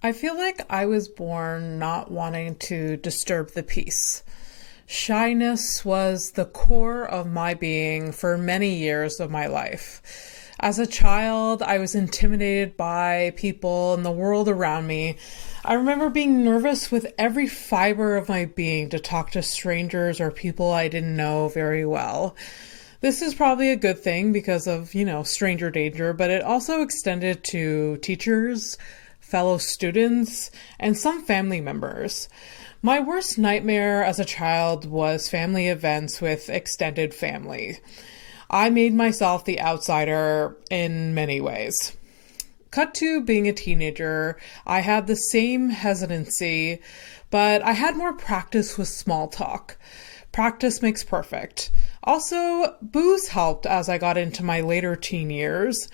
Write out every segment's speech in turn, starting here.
I feel like I was born not wanting to disturb the peace. Shyness was the core of my being for many years of my life. As a child, I was intimidated by people and the world around me. I remember being nervous with every fiber of my being to talk to strangers or people I didn't know very well. This is probably a good thing because of, stranger danger, but it also extended to teachers, fellow students, and some family members. My worst nightmare as a child was family events with extended family. I made myself the outsider in many ways. Cut to being a teenager, I had the same hesitancy, but I had more practice with small talk. Practice makes perfect. Also, booze helped as I got into my later teen years.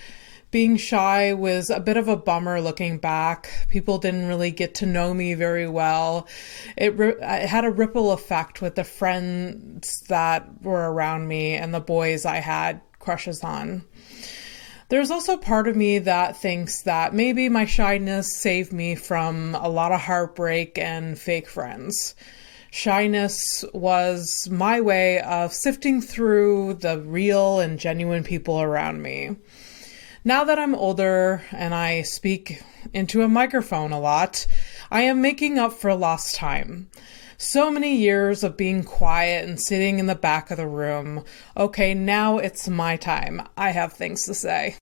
Being shy was a bit of a bummer looking back. People didn't really get to know me very well. It had a ripple effect with the friends that were around me and the boys I had crushes on. There's also part of me that thinks that maybe my shyness saved me from a lot of heartbreak and fake friends. Shyness was my way of sifting through the real and genuine people around me. Now that I'm older and I speak into a microphone a lot, I am making up for lost time. So many years of being quiet and sitting in the back of the room. Okay, now it's my time. I have things to say.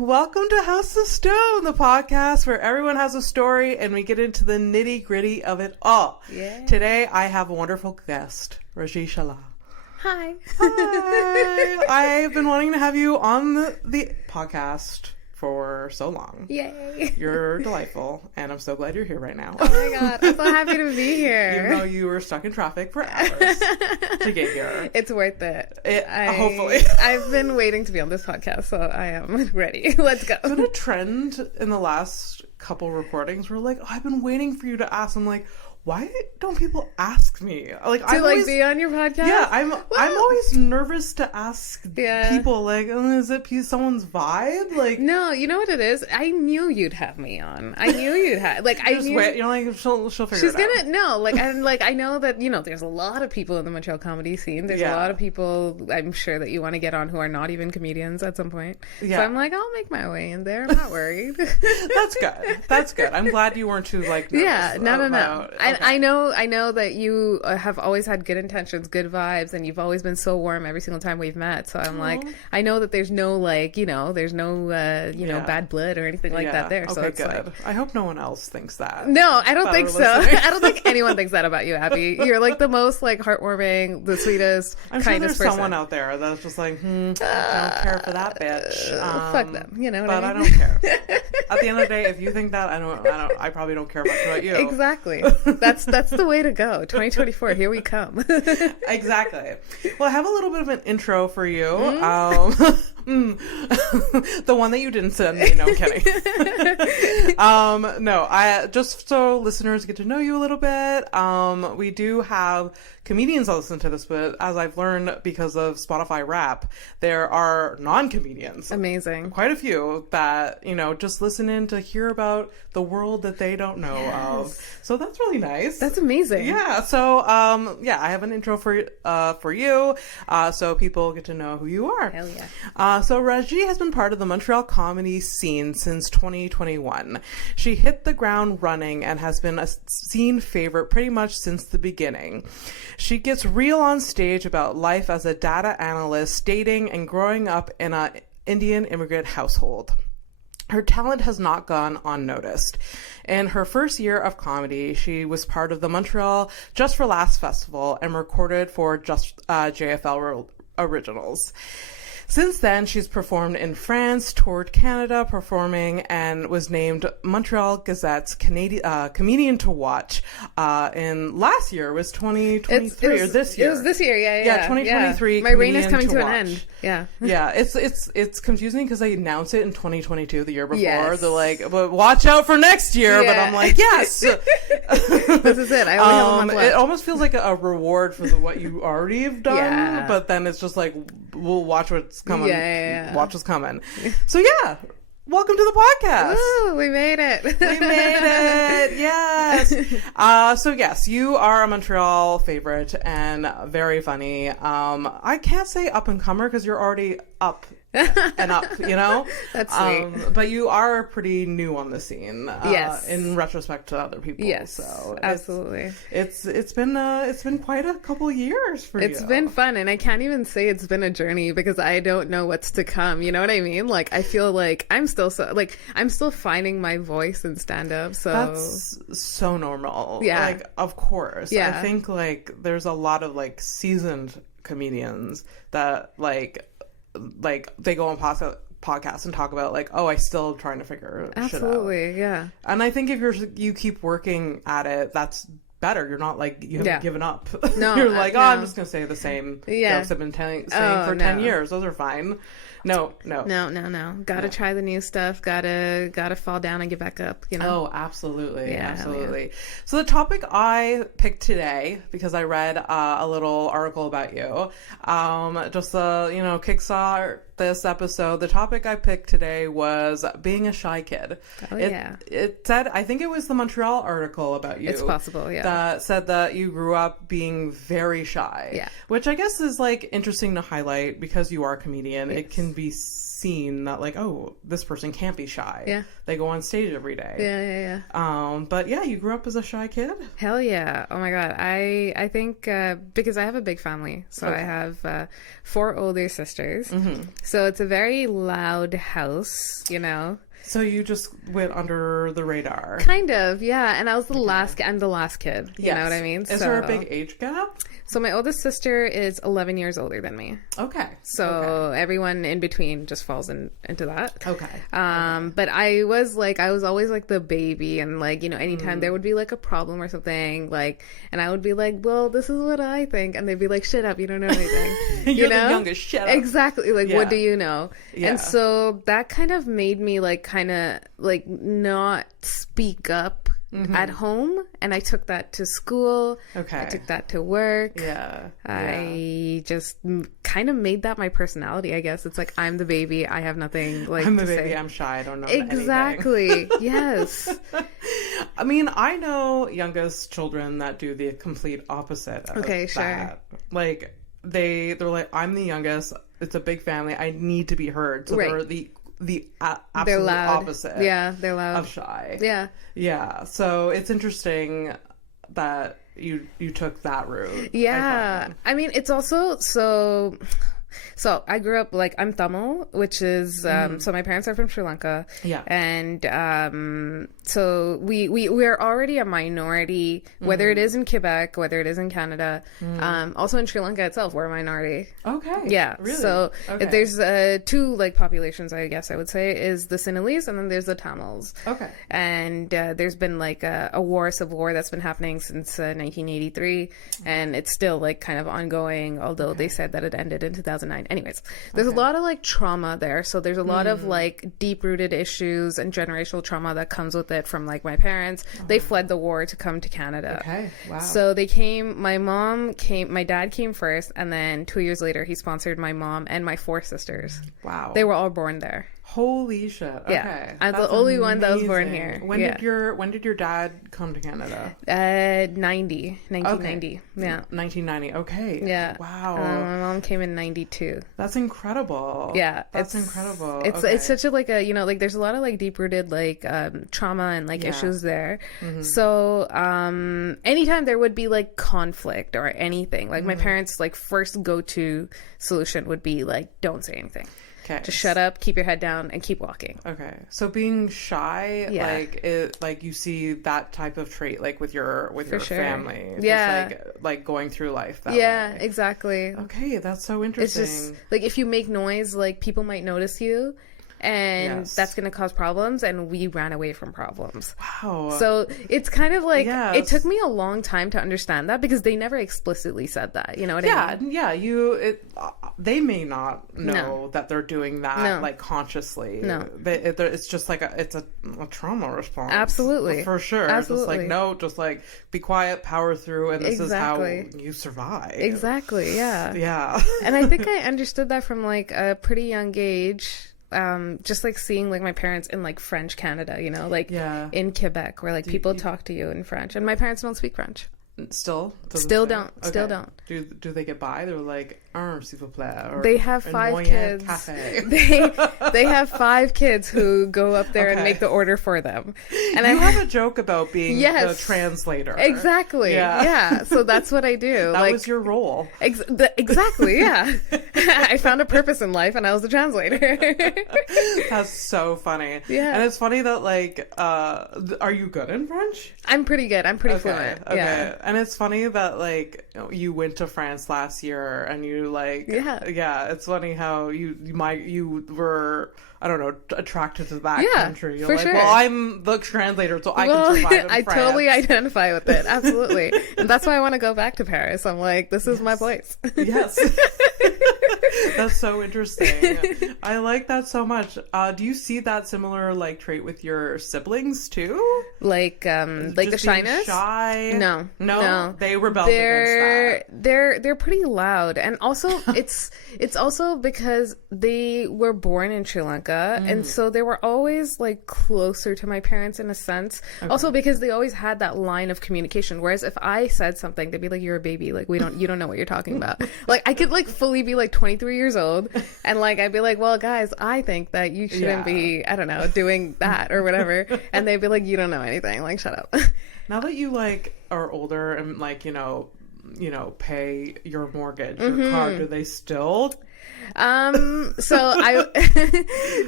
Welcome to House of Stone, the podcast where everyone has a story and we get into the nitty gritty of it all. Yeah. Today I have a wonderful guest, Raajiee Chelliah. Hi. Hi. I've been wanting to have you on the podcast for so long. Yay. You're delightful, and I'm so glad you're here right now. Oh my god, I'm so happy to be here. Even though you were stuck in traffic for hours to get here. It's worth it. Hopefully. I've been waiting to be on this podcast, so I am ready. Let's go. It's been a trend in the last couple recordings. We're like, I've been waiting for you to ask. I'm like, why don't people ask me? To be on your podcast? Yeah, I'm always nervous to ask people, like, is it someone's vibe? Like, no, you know what it is? I knew you'd have me on. I knew you'd have, wait, you're like, she'll figure she's it out. Gonna, no, I know that, there's a lot of people in the Montreal comedy scene. There's a lot of people, I'm sure, that you want to get on who are not even comedians at some point. Yeah. So I'm like, I'll make my way in there. I'm not worried. That's good. I'm glad you weren't too, nervous. Yeah, no. Okay. I know that you have always had good intentions, good vibes, and you've always been so warm every single time we've met. So I'm like, I know that there's no bad blood or anything like that there. So okay, it's good. I hope no one else thinks that. No, I don't think so. I don't think anyone thinks that about you, Abby. You're like the most heartwarming, the sweetest, I'm kindest sure there's person. someone out there that's just like, I don't care for that bitch. Fuck them. You know what I mean? But I don't care. At the end of the day, if you think that, I probably don't care much about you. Exactly. That's the way to go. 2024, here we come. Exactly. Well, I have a little bit of an intro for you. The one that you didn't send me. No, I'm kidding. I just so listeners get to know you a little bit. We do have comedians that listen to this, but as I've learned because of Spotify Rap, there are non-comedians. Amazing. Quite a few that, just listen in to hear about the world that they don't know of. So that's really nice. That's amazing. Yeah. So, I have an intro for you, so people get to know who you are. Hell yeah. So Raajiee has been part of the Montreal comedy scene since 2021. She hit the ground running and has been a scene favorite pretty much since the beginning. She gets real on stage about life as a data analyst, dating, and growing up in an Indian immigrant household. Her talent has not gone unnoticed. In her first year of comedy, she was part of the Montreal Just for Laughs festival and recorded for Just JFL Originals. Since then, she's performed in France, toured Canada, performing, and was named Montreal Gazette's Comedian to Watch. In last year was 2023 or this year. It was this year, yeah. Yeah, 2023. Yeah. My reign is coming to an end. Yeah. Yeah, it's confusing because they announced it in 2022, the year before. Yes. They're like, but watch out for next year. Yeah. But I'm like, yes. This is it. I only have a month left. It almost feels like a reward for what you already have done. Yeah. But then it's just like, we'll watch what's coming. Yeah. Watch what's coming. So yeah. Welcome to the podcast. Woo, we made it. We made it. Yes. So yes, you are a Montreal favorite and very funny. I can't say up and comer because you're already up and up, you know? That's sweet. But you are pretty new on the scene. Yes. In retrospect to other people. Yes. So absolutely. It's been quite a couple years for you. It's been fun, and I can't even say it's been a journey because I don't know what's to come. You know what I mean? Like, I feel like I'm still finding my voice in stand up. So that's so normal. Yeah. Like, of course. Yeah. I think like there's a lot of like seasoned comedians that like they go on podcasts and talk about like, oh, I still trying to figure absolutely shit out. Yeah. And I think if you keep working at it, that's better. You're not like you haven't given up. No, you're like, no. I'm just gonna say the same jokes I've been saying for 10 years. Those are fine. No. Gotta try the new stuff. Gotta fall down and get back up, you know? Oh, absolutely. Yeah, absolutely. yeah. So the topic I picked today, because I read a little article about you, just to, kickstart this episode, the topic I picked today was being a shy kid. Oh, yeah. It said, I think it was the Montreal article about you. It's possible, yeah. That said that you grew up being very shy. Yeah. Which I guess is like interesting to highlight because you are a comedian. Yes. It can be seen that like, oh, this person can't be shy. Yeah. They go on stage every day. Yeah. But yeah, you grew up as a shy kid? Hell yeah. Oh my God. I think, because I have a big family. So Okay. I have 4 older sisters. Mm-hmm. So it's a very loud house, you know? So you just went under the radar. Kind of, yeah. And I was I'm the last kid. You know what I mean? Is there a big age gap? So my oldest sister is 11 years older than me. Okay. So everyone in between just falls into that. Okay. But I was always like the baby, and like, anytime there would be like a problem or something, like, and I would be like, well, this is what I think. And they'd be like, shut up, you don't know anything. You're the youngest, shut up. Exactly. Like, what do you know? Yeah. And so that kind of made me like, kind of like not speak up at home, and I took that to school. Okay. I took that to work. Yeah. I just kind of made that my personality, I guess. It's like, I'm the baby. I have nothing like I'm the to baby. say. I'm shy. I don't know Exactly. anything. Yes. I mean, I know youngest children that do the complete opposite of Okay, sure. that. Like, they're like, I'm the youngest. It's a big family. I need to be heard. So Right. they're the absolute They're loud. opposite. Yeah, they're loud. Of shy. Yeah. Yeah. So it's interesting that you took that route. Yeah. I mean, it's also so I grew up, like, I'm Tamil, which is, so my parents are from Sri Lanka. Yeah. And so we're already a minority, whether it is in Quebec, whether it is in Canada, also in Sri Lanka itself, we're a minority. Okay. Yeah. Really? So Okay. there's 2 like populations, I guess I would say, is the Sinhalese and then there's the Tamils. Okay. And there's been like a civil war that's been happening since 1983, and it's still like kind of ongoing, although they said that it ended in 2009. Anyways, there's a lot of like trauma there. So there's a lot of like deep rooted issues and generational trauma that comes with it from like my parents. They fled the war to come to Canada. Okay. Wow. So my dad came first, and then 2 years later he sponsored my mom and my 4 sisters. Wow. They were all born there. Holy shit. Okay. Yeah. I'm the That's only one that was born amazing. here. When Yeah. did your dad come to Canada? 1990. Yeah. 1990. Okay. Yeah. Wow. My mom came in 92. That's incredible. Yeah. That's incredible. It's such a like a, like there's a lot of like deep rooted like trauma and like issues there. So anytime there would be like conflict or anything, like my parents like first go-to solution would be like, don't say anything. Okay. Just shut up, keep your head down, and keep walking. Okay. So being shy, Yeah. like you see that type of trait, like with your sure. family. Yeah. Just like going through life that Yeah, way. Exactly. Okay, that's so It's interesting. just like if you make noise, like people might notice you, and Yes. that's going to cause problems, and we ran away from problems. Wow. So it's kind of like, Yes. it took me a long time to understand that because they never explicitly said that, you know what I mean? Yeah, they may not know that they're doing that, No. like, consciously. No. It's just like it's a trauma response. Absolutely. For sure. Absolutely. Just like, no, just like, be quiet, power through, and this Exactly. is how you survive. Exactly, yeah. Yeah. And I think I understood that from like a pretty young age. Just like seeing like my parents in like French Canada, you know, like Yeah. in Quebec where like people talk to you in French, and my parents don't speak French. Still? Still say? don't. Still don't. Do they get by? They're like, s'il vous plaît. Or, They have "Un 5 moyen kids. café." They have 5 kids who go up there and Okay. make the order for them. And You have a joke about being Yes. the translator. Exactly. Yeah. So that's what I do. That like, was your role. exactly. Yeah. I found a purpose in life, and I was the translator. That's so funny. Yeah. And it's funny that, like, are you good in French? I'm pretty good. I'm pretty fluent. Okay. Yeah. And it's funny that, like, you went to France last year and you, like, Yeah. it's funny how you were, I don't know, attracted to that Yeah, country. You're for like, sure. well, I'm the translator, so I can survive in I France. totally identify with it. Absolutely. And that's why I want to go back to Paris. I'm like, this is my place. Yes. That's so interesting. I like that so much. Do you see that similar like trait with your siblings too? Like Just the being shyness? Shy? No. They rebelled against that. They're pretty loud, and also it's also because they were born in Sri Lanka, and so they were always like closer to my parents in a sense. Okay. Also because they always had that line of communication. Whereas if I said something, they'd be like, "You're a baby. Like you don't know what you're talking about." Like I could like fully be like 23 years old, and like I'd be like, "Well, guys, I think that you shouldn't be, I don't know, doing that or whatever," and they'd be like, "You don't know anything. Like shut up." Now that you like are older and like you know pay your mortgage, your car, do they still? So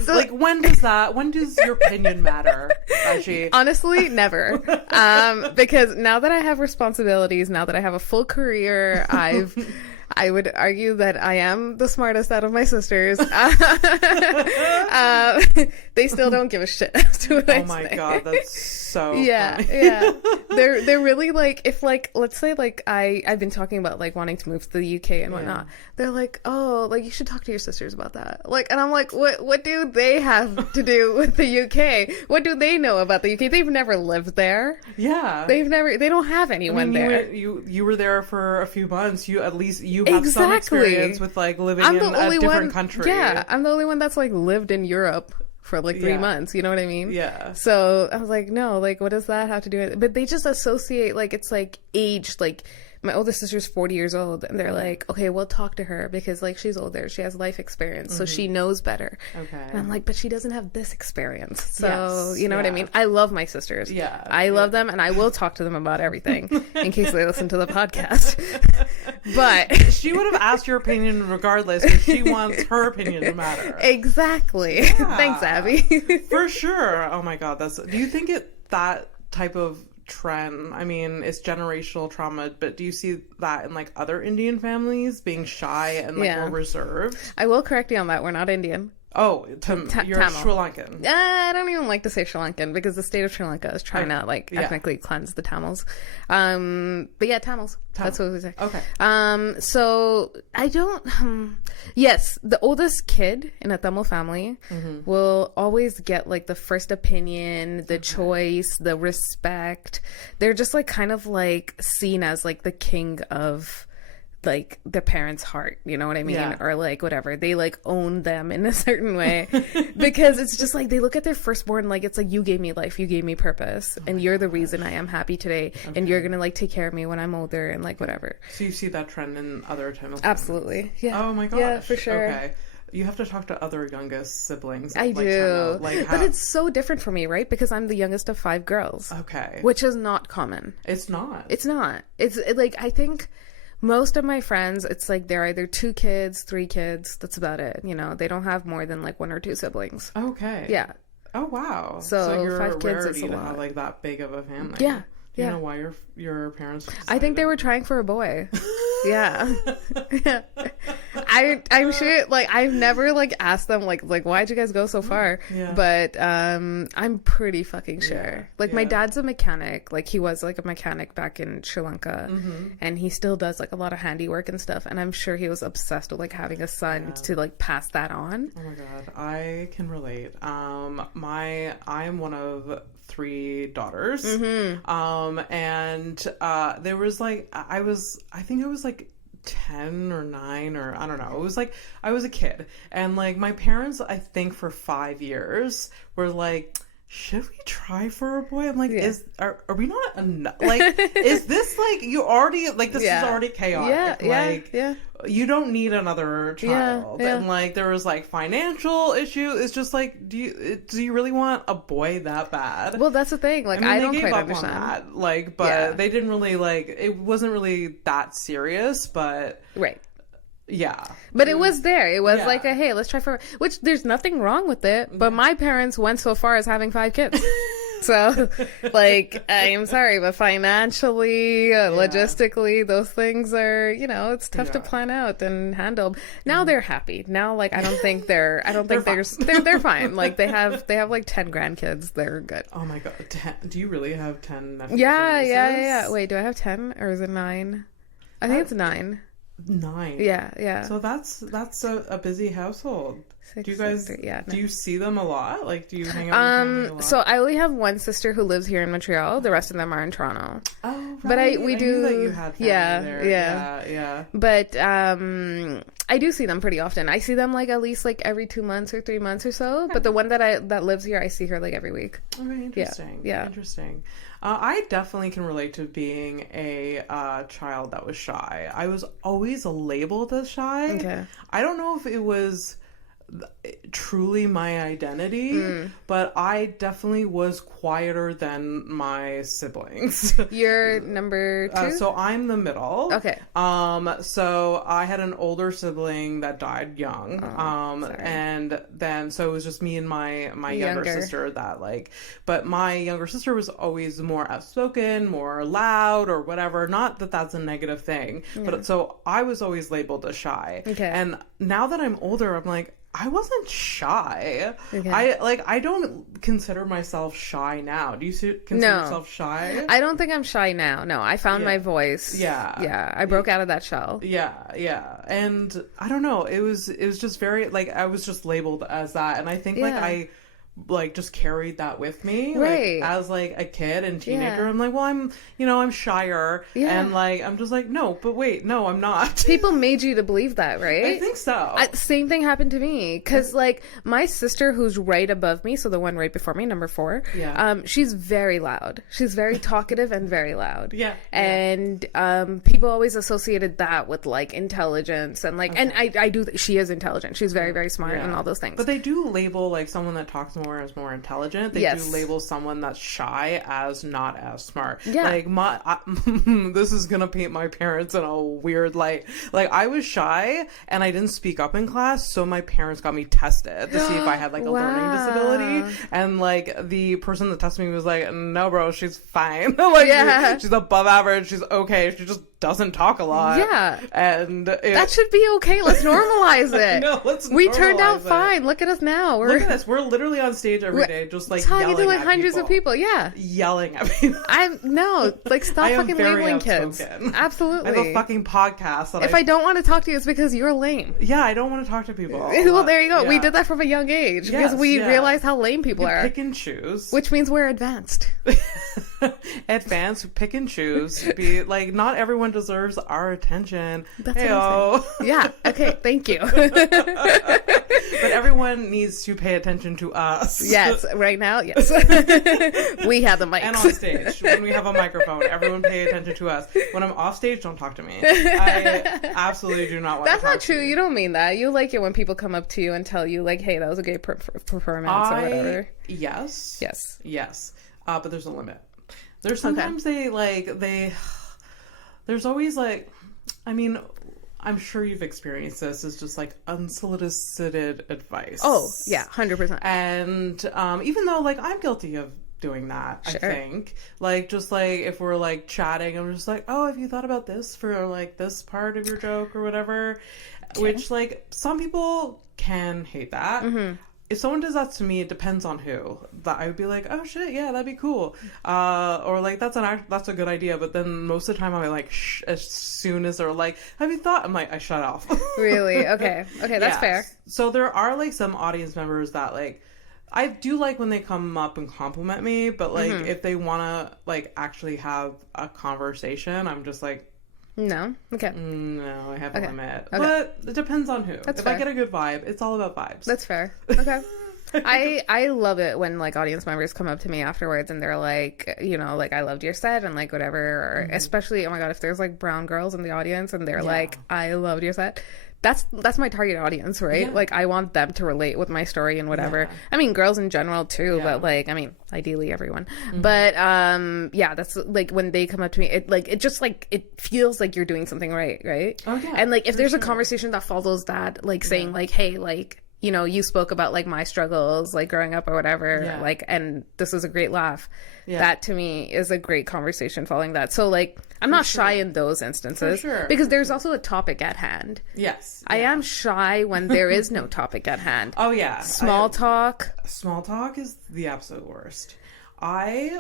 Like when does your opinion matter, Raajiee? Honestly, never. Because now that I have responsibilities, now that I have a full career, I would argue that I am the smartest out of my sisters. They still don't give a shit as to what I say. Oh my god, that's so yeah, funny. yeah. They're really like, if like, let's say like I've been talking about like wanting to move to the UK and whatnot. They're like, oh, like you should talk to your sisters about that. Like, and I'm like, what do they have to do with the UK? What do they know about the UK? They've never lived there. Yeah. They don't have anyone there. You were there for a few months. You have some experience with like living in a different country. Yeah, I'm the only one that's like lived in Europe for like 3 months, you know what I mean? Yeah. So I was like, no, like what does that have to do with it? But they just associate like it's like age, like my oldest sister's 40 years old, and they're like, okay, we'll talk to her because like she's older, she has life experience, so she knows better. Okay. And I'm like, but she doesn't have this experience, so Yes, you know what I mean? I love my sisters. Yeah. I love them, and I will talk to them about everything in case they listen to the podcast. But she would have asked your opinion regardless because she wants her opinion to matter. Exactly. Yeah. Thanks, Abby. For sure. Oh my god, do you think that type of trend, I mean, it's generational trauma, but do you see that in like other Indian families being shy and like more reserved? I will correct you on that. We're not Indian. Oh, you're Tamil. Sri Lankan. I don't even like to say Sri Lankan because the state of Sri Lanka is trying to like ethnically cleanse the Tamils. But yeah, Tamils. That's what we say. Okay. So I don't. Yes, the oldest kid in a Tamil family will always get like the first opinion, the choice, the respect. They're just like kind of like seen as like the king of like their parents' heart, you know what I mean? Yeah. Or like whatever, they like own them in a certain way because it's just like they look at their firstborn like it's like, you gave me life, you gave me purpose, and you're the reason I am happy today, and you're gonna like take care of me when I'm older and like whatever. So you see that trend in other Tamil families? Absolutely. Yeah. Oh my gosh. Yeah, for sure. Okay. You have to talk to other youngest siblings. I like do. Tamil. Like but it's so different for me, right? Because I'm the youngest of 5 girls. Okay. Which is not common. It's not. It's not. It's like, I think Most of my friends, it's like they're either 2 kids, 3 kids. That's about it. You know, they don't have more than like 1 or 2 siblings. Okay. Yeah. Oh, wow. So you're 5 a kids rarity is a to lot. have like that big of a family. Yeah. Do you know why your parents I think they were trying for a boy. Yeah. I'm sure, like, I've never like asked them like why'd you guys go so far? Yeah. But I'm pretty fucking sure. Like my dad's a mechanic. Like he was like a mechanic back in Sri Lanka, and he still does like a lot of handiwork and stuff. And I'm sure he was obsessed with like having a son to like pass that on. Oh my god, I can relate. I am one of 3 daughters. And there was like I think I was like 10 or 9 or I don't know. It was like I was a kid, and like my parents, I think for 5 years were like, should we try for a boy? I'm like, are we not enough? Like, is this like you already like this is already chaotic? You don't need another child. And like there was like financial issue. It's just like, do you really want a boy that bad? Well, that's the thing. Like, I don't quite understand that. Like, but they didn't really like. It wasn't really that serious, but yeah. But it was there. It was like a, hey, let's try for, which there's nothing wrong with it. But my parents went so far as having 5 kids. So, like, I am sorry, but financially, logistically, those things are, you know, it's tough to plan out and handle. Now they're happy. Now, like, I don't think they're fine. Like, they have like 10 grandkids. They're good. Oh my God. 10? Do you really have 10 nephews? Yeah. Wait, do I have 10 or is it 9? I think it's 9. 9. Yeah. So that's a busy household. 6, do you guys 3, do you see them a lot? Like, do you hang out with them a lot? So I only have one sister who lives here in Montreal. The rest of them are in Toronto. Oh, right. But we do. I knew that you had family there. Yeah. But I do see them pretty often. I see them like at least like every 2 months or 3 months or so. But the one that lives here, I see her like every week. Oh, very interesting. Yeah. Interesting. I definitely can relate to being a child that was shy. I was always labeled as shy. Okay. I don't know if it was truly my identity, but I definitely was quieter than my siblings. You're number 2? So I'm the middle. Okay. So I had an older sibling that died young. Sorry. And then so it was just me and my younger sister that like, but my younger sister was always more outspoken, more loud or whatever. Not that that's a negative thing, but so I was always labeled as shy. Okay. And now that I'm older, I'm like, I wasn't shy. Okay. I don't consider myself shy now. Do you consider yourself shy? I don't think I'm shy now. No, I found my voice. Yeah. I broke out of that shell. Yeah. And I don't know. It was just very like I was just labeled as that, and I think like I like just carried that with me like as like a kid and teenager. I'm like, well, I'm shyer and like I'm just like, no, but wait, no, I'm not. People made you to believe that, right? I think so. Same thing happened to me because like my sister who's right above me, so the one right before me, number 4, she's very loud. She's very talkative and very loud. And people always associated that with like intelligence and like and I do she is intelligent. She's very, very smart and all those things. But they do label like someone that talks more as more intelligent. They do label someone that's shy as not as smart. Like this is gonna paint my parents in a weird light. Like I was shy and I didn't speak up in class, so my parents got me tested to see if I had like a learning disability. And like the person that tested me was like, no bro, she's fine. Like she's above average, she's okay, she just doesn't talk a lot. And that should be okay. Let's normalize it. We turned out fine. Look at us now. Look at us. We're literally on stage every day, just like talking yelling to like at hundreds of people. Yelling at people. Stop fucking labeling kids. Absolutely. I have a fucking podcast. If I don't want to talk to you, it's because you're lame. Yeah, I don't want to talk to people. Well, there you go. We did that from a young age because we realized how lame people are. Pick and choose, which means we're advanced. Advanced, pick and choose. Be like, not everyone deserves our attention. That's what I'm saying. Yeah. Okay. Thank you. But everyone needs to pay attention to us. Yes. Right now. Yes. We have the mics. And on stage, when we have a microphone, everyone pay attention to us. When I'm off stage, don't talk to me. I absolutely do not want to talk to you. That's not true. You don't mean that. You like it when people come up to you and tell you like, hey, that was a great performance or whatever. Yes. But there's a limit. There's sometimes there's always like, I mean, I'm sure you've experienced this. It's just like unsolicited advice. Oh, yeah, 100%. And even though like I'm guilty of doing that, Sure. I think. Like, just like if we're like chatting, I'm just like, oh, have you thought about this for like this part of your joke or whatever? Okay. Which like some people can hate that. Mm-hmm. If someone does that to me, it depends on who. That I would be like, oh shit, yeah, that'd be cool. Or like that's a good idea. But then most of the time I'm like, shh, as soon as they're like, have you thought? I'm like, I shut off. Really? Okay, that's fair. So there are like some audience members that like, I do like when they come up and compliment me, but like if they want to like actually have a conversation, I'm just like, no. Okay. No, I have a limit. Okay. But it depends on who. That's if fair. I get a good vibe, it's all about vibes. That's fair. Okay. I love it when like audience members come up to me afterwards and they're like, you know, like I loved your set and like whatever, or especially, oh my God, if there's like brown girls in the audience and they're like, I loved your set. That's my target audience, right? Yeah. Like I want them to relate with my story and whatever. Yeah. I mean, girls in general too, but like, I mean, ideally everyone. But yeah, that's like when they come up to me, it feels like you're doing something right? Oh yeah. And like if there's a conversation that follows that, like saying like, hey, like, you know, you spoke about like my struggles, like growing up or whatever, like, and this was a great laugh. That to me is a great conversation following that. So like, I'm not shy in those instances because there's also a topic at hand. Yes. I am shy when there is no topic at hand. Oh yeah. Small talk is the absolute worst. I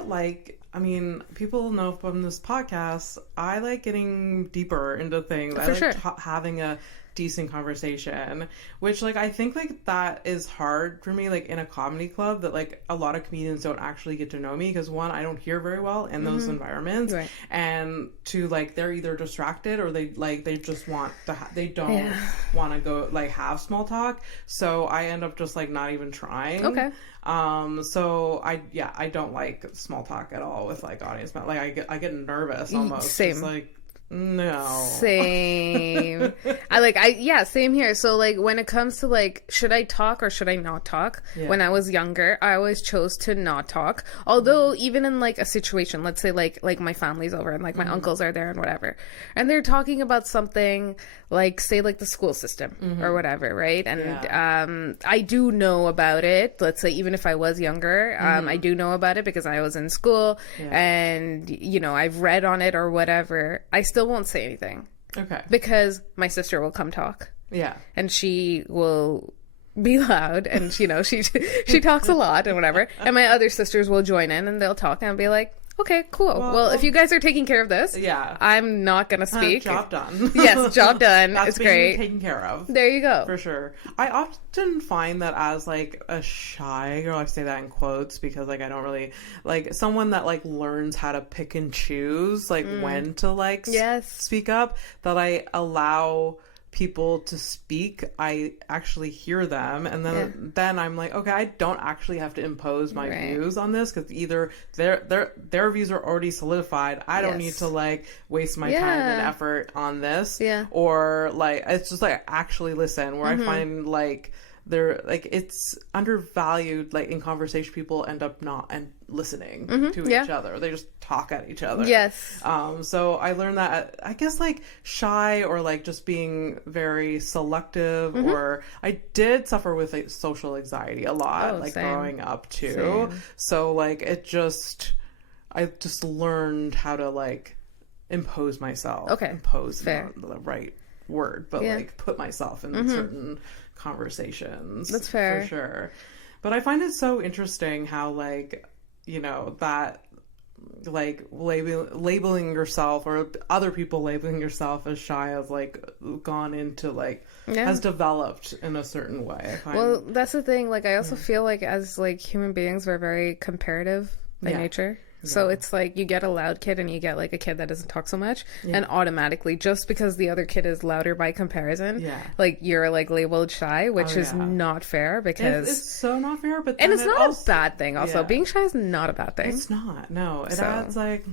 mean, people know from this podcast, I like getting deeper into things. I like having a decent conversation, which like I think like that is hard for me, like in a comedy club, that like a lot of comedians don't actually get to know me because one, I don't hear very well in those environments, and two, like they're either distracted or they just want to they don't want to go like have small talk, so I end up just like not even trying. So I don't like small talk at all with like audience members. Like I get nervous almost. Same. Just, like, no. Same. Same here. So like when it comes to like, should I talk or should I not talk? When I was younger, I always chose to not talk. Although even in like a situation, let's say like my family's over and like my uncles are there and whatever, and they're talking about something like say like the school system or whatever, right? And I do know about it. Let's say even if I was younger, I do know about it because I was in school and you know I've read on it or whatever. I still won't say anything. Okay. Because my sister will come talk. Yeah. And she will be loud and you know she talks a lot and whatever. And my other sisters will join in and they'll talk and I'll be like, okay, cool. Well, if you guys are taking care of this, I'm not going to speak. Job done. Yes, job done. That's it's great. Taken care of. There you go. For sure. I often find that as like a shy girl, I say that in quotes because like I don't really like someone that like learns how to pick and choose like when to like speak up, that I allow people to speak. I actually hear them and then I'm like, okay, I don't actually have to impose my views on this because either their views are already solidified. I don't need to like waste my time and effort on this, or like it's just like actually listen, where I find like they're like it's undervalued. Like in conversation, people end up not listening to each other. They just talk at each other. So I learned that I guess like shy or like just being very selective, or I did suffer with like social anxiety a lot, growing up too. So like I just learned how to like impose myself. Impose is not the right word, but like put myself in certain conversations. That's fair. For sure. But I find it so interesting how like, you know, that like labeling yourself or other people labeling yourself as shy has like gone into like has developed in a certain way. Well, that's the thing. Like I also feel like as like human beings, we're very comparative by nature. So it's like you get a loud kid and you get like a kid that doesn't talk so much, and automatically just because the other kid is louder by comparison, like you're like labeled shy, which is not fair because it's so not fair. But and it's not a bad thing. Also, being shy is not a bad thing. It's not. No, it adds like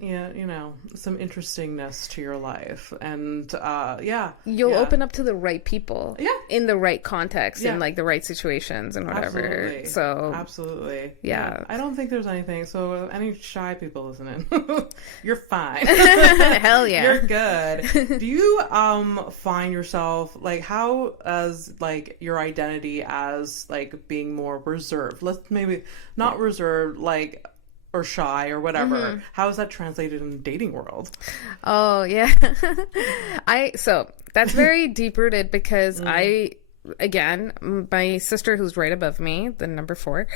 yeah, some interestingness to your life. And you'll yeah. open up to the right people, in the right context, in like the right situations and whatever. Absolutely. So absolutely, yeah. I don't think there's anything. So any shy people listening, you're fine. Hell yeah, you're good. Do you find yourself like, how as like your identity as like being more reserved? Let's maybe not reserved, like, or shy or whatever. How is that translated in the dating world? Oh yeah. So that's very deep rooted because again, my sister, who's right above me, the number 4,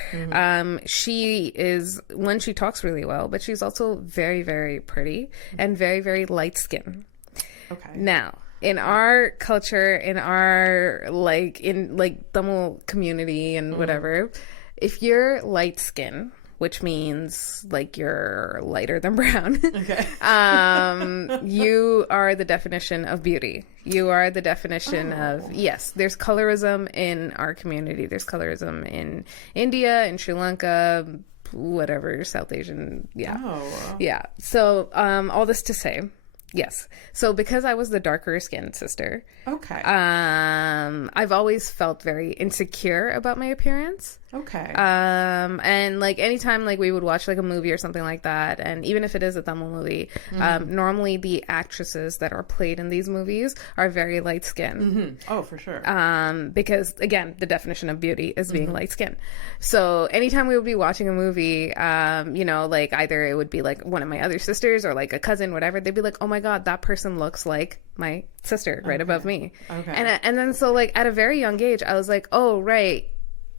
she is, when she talks really well, but she's also very, very pretty and very, very light skinned. Okay. Now, in our culture, in our in Tamil community and whatever, if you're light skinned, which means like you're lighter than brown. Okay. You are the definition of beauty. You are the definition of, yes, there's colorism in our community. There's colorism in India, in Sri Lanka, whatever, South Asian. Yeah. Oh. Yeah. So, all this to say, yes. So because I was the darker skinned sister, Okay. I've always felt very insecure about my appearance. Okay. And like anytime like we would watch like a movie or something like that, and even if it is a Tamil movie, normally the actresses that are played in these movies are very light skinned. Oh, for sure. Because again, the definition of beauty is being light skinned. So anytime we would be watching a movie, like either it would be like one of my other sisters or like a cousin, whatever, they'd be like, oh my God, that person looks like my sister right above me. Okay. And then so like at a very young age, I was like, oh, right,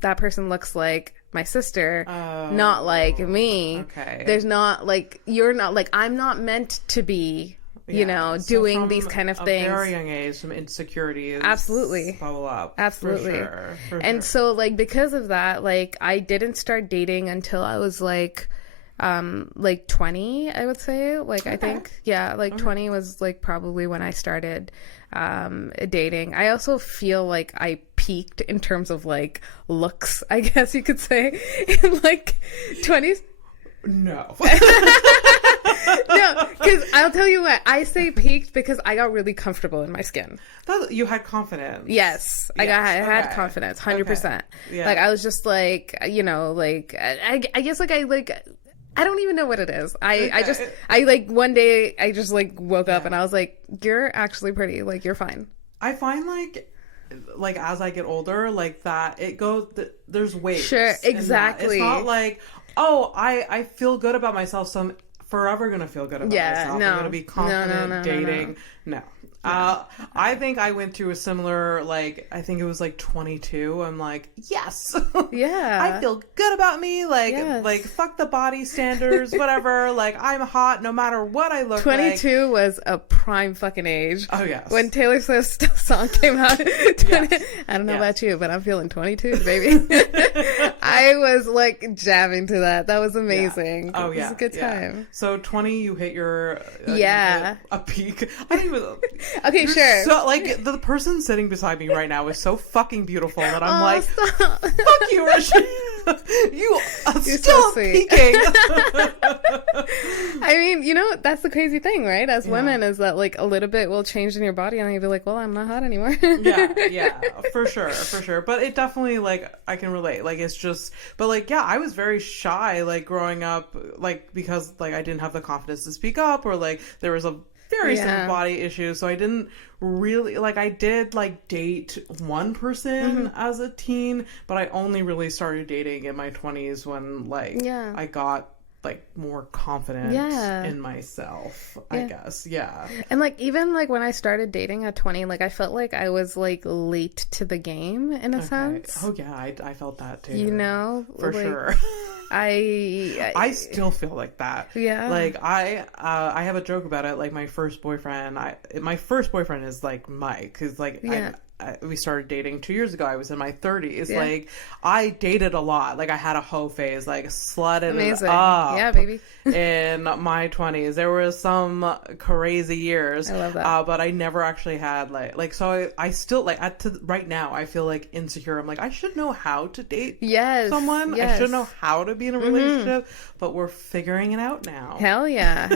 that person looks like my sister, not like me. Okay. There's not like, you're not like, I'm not meant to be, So doing these kind of things. At a very young age, some insecurities absolutely bubble up. Absolutely. For sure. And so like because of that, like I didn't start dating until I was like 20, I would say. Like I think 20 was like probably when I started dating. I also feel like I peaked in terms of like looks, I guess you could say, in like 20s. No. No, because I'll tell you what, I say peaked because I got really comfortable in my skin. You had confidence. Yes, I had confidence, 100%. Okay. Yeah. Like I was just like, like I guess like I don't even know what it is. I like one day I just like woke up and I was like, you're actually pretty. Like you're fine. I find like as I get older, like that it goes. There's waves. Sure, exactly. It's not like, oh, I feel good about myself, so I'm forever gonna feel good about myself. No. I'm gonna be confident dating. No. I think I went through a similar, like, I think it was like 22. I'm like, yes. Yeah. I feel good about me. Like, yes. like fuck the body standards, whatever. Like, I'm hot no matter what I look 22 was a prime fucking age. Oh, yes. When Taylor Swift's song came out. Yes. I don't know about you, but I'm feeling 22, baby. I was like jamming to that. That was amazing. Yeah. Oh, yeah. It was a good time. So 20, you hit your... you yeah. hit a peak. I don't even... Okay, sure. So, like, the person sitting beside me right now is so fucking beautiful that I'm like, stop. fuck you, Raajiee. You are You're still so sweet. peaking. I mean, that's the crazy thing, right? As women, is that like a little bit will change in your body, and you'll be like, well, I'm not hot anymore. yeah, for sure. But it definitely, like, I can relate. Like, it's just, but like, yeah, I was very shy, like, growing up, like, because like I didn't have the confidence to speak up, or like there was a very simple body issue, so I didn't really, like, I did like date one person as a teen, but I only really started dating in my 20s when like I got like more confident in myself, I guess. And like even like when I started dating at 20, like I felt like I was like late to the game in a sense. Oh yeah, I felt that too, for like, sure. I still feel like that. Yeah. Like I have a joke about it. Like my first boyfriend is like Mike. Cause like we started dating 2 years ago. I was in my 30s. Yeah. Like, I dated a lot. Like, I had a hoe phase, like, slutted Amazing. it up. Yeah, baby. In my 20s. There were some crazy years. I love that. But I never actually had, so I still, like, right now, I feel, like, insecure. I'm like, I should know how to date someone. Yes. I should know how to be in a relationship. But we're figuring it out now. Hell yeah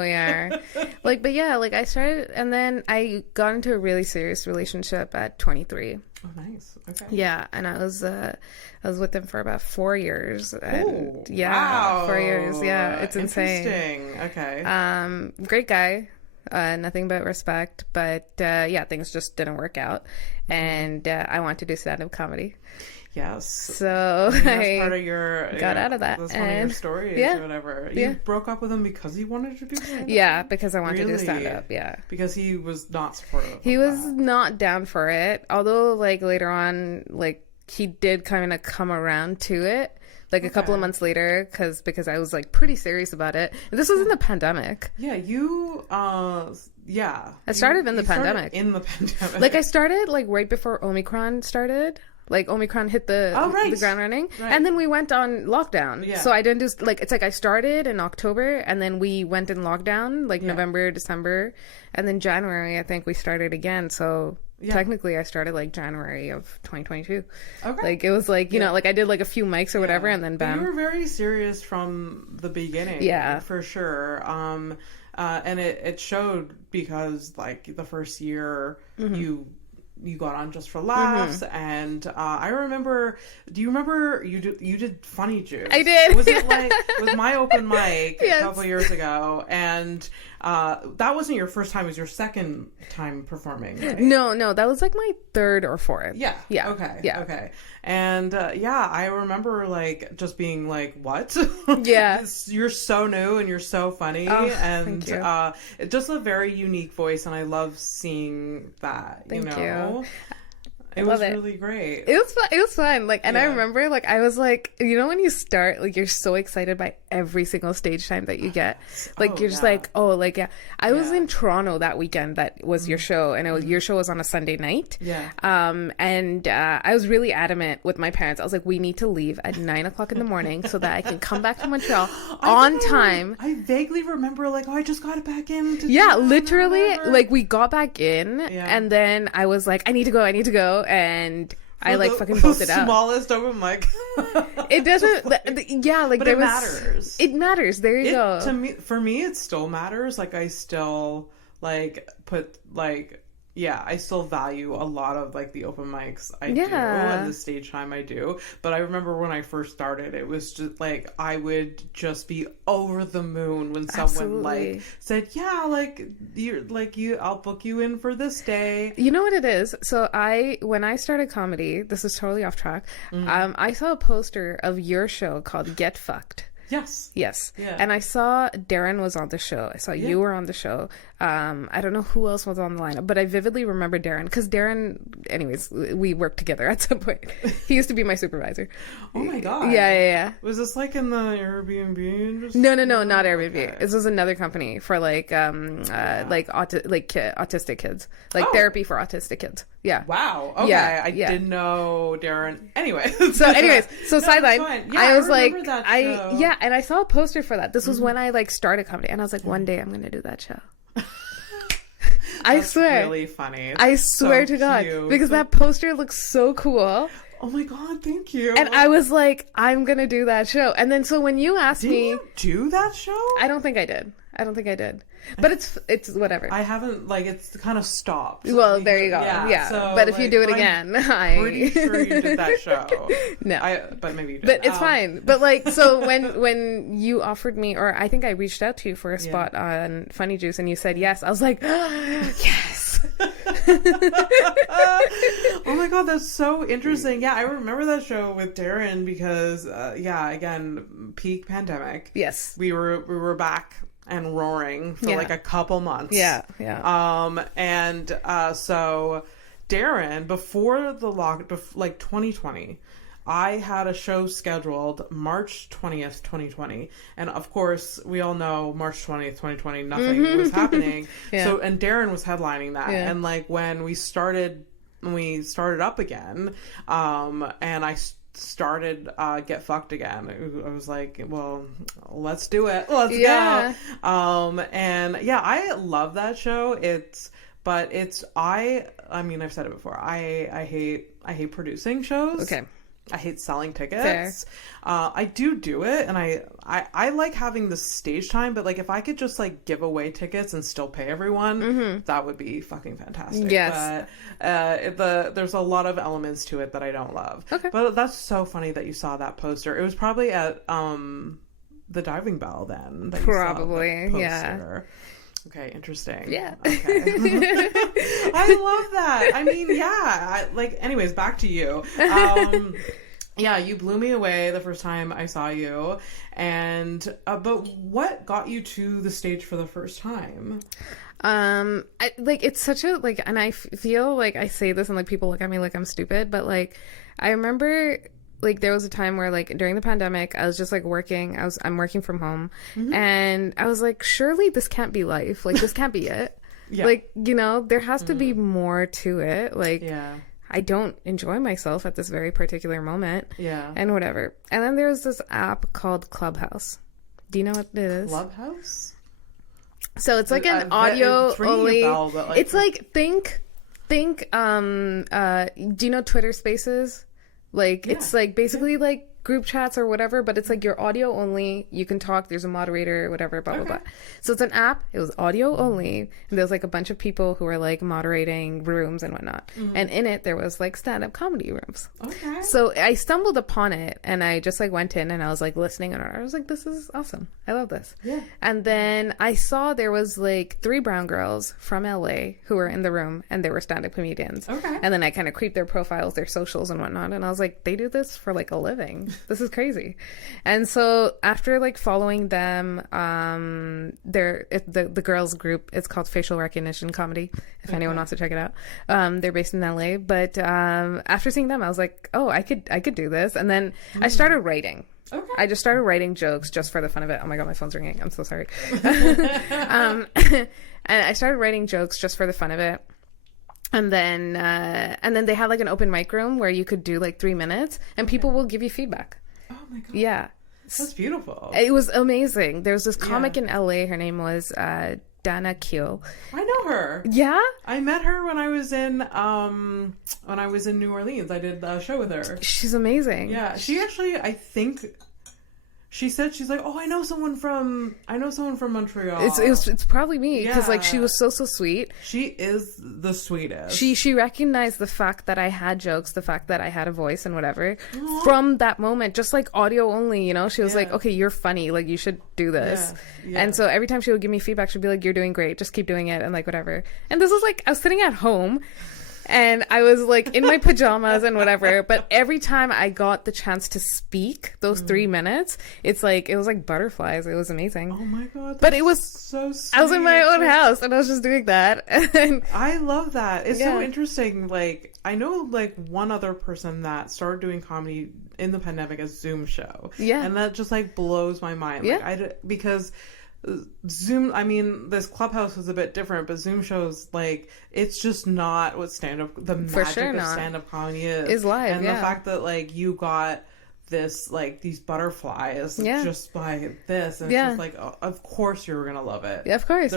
we are. Like, but yeah, like I started, and then I got into a really serious relationship at 23. Oh, nice. Okay. Yeah, and I was with him for about 4 years. And Ooh, yeah, wow. 4 years. Yeah, it's insane. Interesting. Okay. Great guy. Nothing but respect, but yeah, things just didn't work out, and I wanted to do stand-up comedy. Yes. So that's part of your got out of that. That's one of your stories or whatever. You broke up with him because he wanted to do stand-up? Yeah, because I wanted to do stand-up. Yeah. Because he was not supportive. He was not down for it. Although, like, later on, like, he did kind of come around to it. Like, a couple of months later, because I was, like, pretty serious about it. And this was in the pandemic. Yeah, you, yeah. I started in the pandemic. In the pandemic. Like, I started, like, right before Omicron started. Like, Omicron hit the ground running. Right. And then we went on lockdown. Yeah. So I didn't do, like, it's like I started in October, and then we went in lockdown, like, November, December. And then January, I think we started again. So technically I started, like, January of 2022. Okay. Like, it was, like, you know, like, I did, like, a few mics or whatever, and then bam. But you were very serious from the beginning. Yeah. For sure. And it showed because, like, the first year you got on just for laughs, and I remember. Do you remember you did Funny Juice? I did. Was it like it was my open mic a couple years ago, and that wasn't your first time; it was your second time performing. Right? No, that was like my third or fourth. Yeah. Okay. And I remember like just being like, "What? Yeah, you're so new and you're so funny, and it's just a very unique voice, and I love seeing that. Thank you. Know? It was really great. It was fun. It was fun. Like, and I remember, like, I was like, you know, when you start, like, you're so excited by every single stage time that you get. Like, you're just like, oh, like, I was in Toronto that weekend. That was your show, and it was, your show was on a Sunday night. Yeah. And I was really adamant with my parents. I was like, we need to leave at 9 o'clock in the morning so that I can come back to Montreal on time. I vaguely remember, like, I just got back in. Literally, like, we got back in, and then I was like, I need to go. And I like fucking bolted out. Smallest open mic. It doesn't. Like, but it matters. It matters. There you go. For me, it still matters. Like, I still like put like. Yeah, I still value a lot of, like, the open mics I do and the stage time I do. But I remember when I first started, it was just, like, I would just be over the moon when someone, like, said, yeah, I'll book you in for this day. You know what it is? So when I started comedy, this is totally off track, I saw a poster of your show called Get Fucked. Yes. Yeah. And I saw Darren was on the show. I saw you were on the show. I don't know who else was on the lineup, but I vividly remember Darren because Darren, anyways, we worked together at some point. He used to be my supervisor. Oh my God. Yeah. Was this like in the Airbnb? No, not Airbnb. Okay. This was another company for like autistic kids, like therapy for autistic kids. Yeah. Wow. Okay. I didn't know Darren. Anyway. So sideline. I was like, show. And I saw a poster for that. This was when I like started comedy, and I was like, one day I'm going to do that show. I swear. Really funny. I swear to God, because that poster looks so cool. Oh my God, thank you. And I was like, I'm going to do that show. And then so when you asked me... Did you do that show? I don't think I did. But it's whatever. I haven't, like, it's kind of stopped. Well, there you go. Yeah. So, but if you do it again, I'm pretty sure you did that show. No. But maybe you did. But it's fine. But, like, so when you offered me, or I think I reached out to you for a spot on Funny Juice, and you said yes, I was like, yes. Oh my God, that's so interesting. Yeah, I remember that show with Darren because, again, peak pandemic. Yes. We were back and roaring for like a couple months. Yeah. So Darren, before the like 2020, I had a show scheduled March 20th, 2020. And of course, we all know March 20th, 2020, nothing was happening. So, and Darren was headlining that. And like when we started started up again, and I started Get Fucked again. I was like, well, let's do it. Let's go. And yeah, I love that show. I mean, I've said it before. I hate producing shows. Okay. I hate selling tickets. I do it, and I like having the stage time, but like if I could just like give away tickets and still pay everyone, that would be fucking fantastic. Yes. But there's a lot of elements to it that I don't love. Okay. But that's so funny that you saw that poster. It was probably at the Diving Bell then. That Probably, you saw the yeah. poster. Okay, interesting. Yeah. Okay. I love that. I mean, yeah. Anyways, back to you. Yeah, you blew me away the first time I saw you. And, but what got you to the stage for the first time? It's such a, like, and I feel like I say this and like people look at me like I'm stupid, but like, I remember like there was a time where like during the pandemic I was just like working. I'm working from home, and I was like, surely this can't be life. Like this can't be it. Yeah. Like, you know, there has to be more to it. Like, yeah. I don't enjoy myself at this very particular moment. Yeah. And whatever. And then there's this app called Clubhouse. Do you know what it is? Clubhouse? So it's like an audio only. It's like think do you know Twitter Spaces? Like, yeah. It's like basically like group chats or whatever, but it's like you're audio only. You can talk. There's a moderator, whatever, blah, blah, blah. So it's an app. It was audio only. And there was like a bunch of people who were like moderating rooms and whatnot. And in it, there was like stand-up comedy rooms. Okay. So I stumbled upon it and I just like went in and I was like listening and I was like, this is awesome. I love this. Yeah. And then I saw there was like 3 brown girls from LA who were in the room and they were stand-up comedians. Okay. And then I kind of creeped their profiles, their socials and whatnot. And I was like, they do this for like a living. This is crazy. And so after like following them, the girls group, it's called Facial Recognition Comedy, if anyone wants to check it out. They're based in LA, but after seeing them I was like, oh, I could do this. And then I started writing. Okay. I just started writing jokes just for the fun of it. Oh my god, my phone's ringing. I'm so sorry. And I started writing jokes just for the fun of it. And then they had like an open mic room where you could do like 3 minutes and people will give you feedback. Oh my god. Yeah. That's beautiful. It was amazing. There was this comic in LA. Her name was Dana Keel. I know her. Yeah? I met her when I was in New Orleans. I did a show with her. She's amazing. Yeah. She actually, I think she said, she's like, oh, I know someone from Montreal. It's probably me because like she was so sweet. She is the sweetest. She recognized the fact that I had jokes, the fact that I had a voice and whatever. Aww. From that moment, just like audio only, you know. She was like, okay, you're funny, like you should do this. Yeah. And so every time she would give me feedback, she'd be like, you're doing great, just keep doing it, and like whatever. And this was like I was sitting at home. And I was like in my pajamas and whatever, but every time I got the chance to speak those 3 minutes, it was like butterflies. It was amazing. Oh my god! But it was so sweet. I was in my own house and I was just doing that. And I love that. It's so interesting. Like I know like one other person that started doing comedy in the pandemic as Zoom show. Yeah, and that just like blows my mind. Like because Zoom, I mean, this Clubhouse was a bit different, but Zoom shows, like, it's just not what the magic of stand-up comedy is live, and the fact that, like, you got this, like, these butterflies just by this, and it's just like, oh, of course you're gonna love it. Yeah, of course,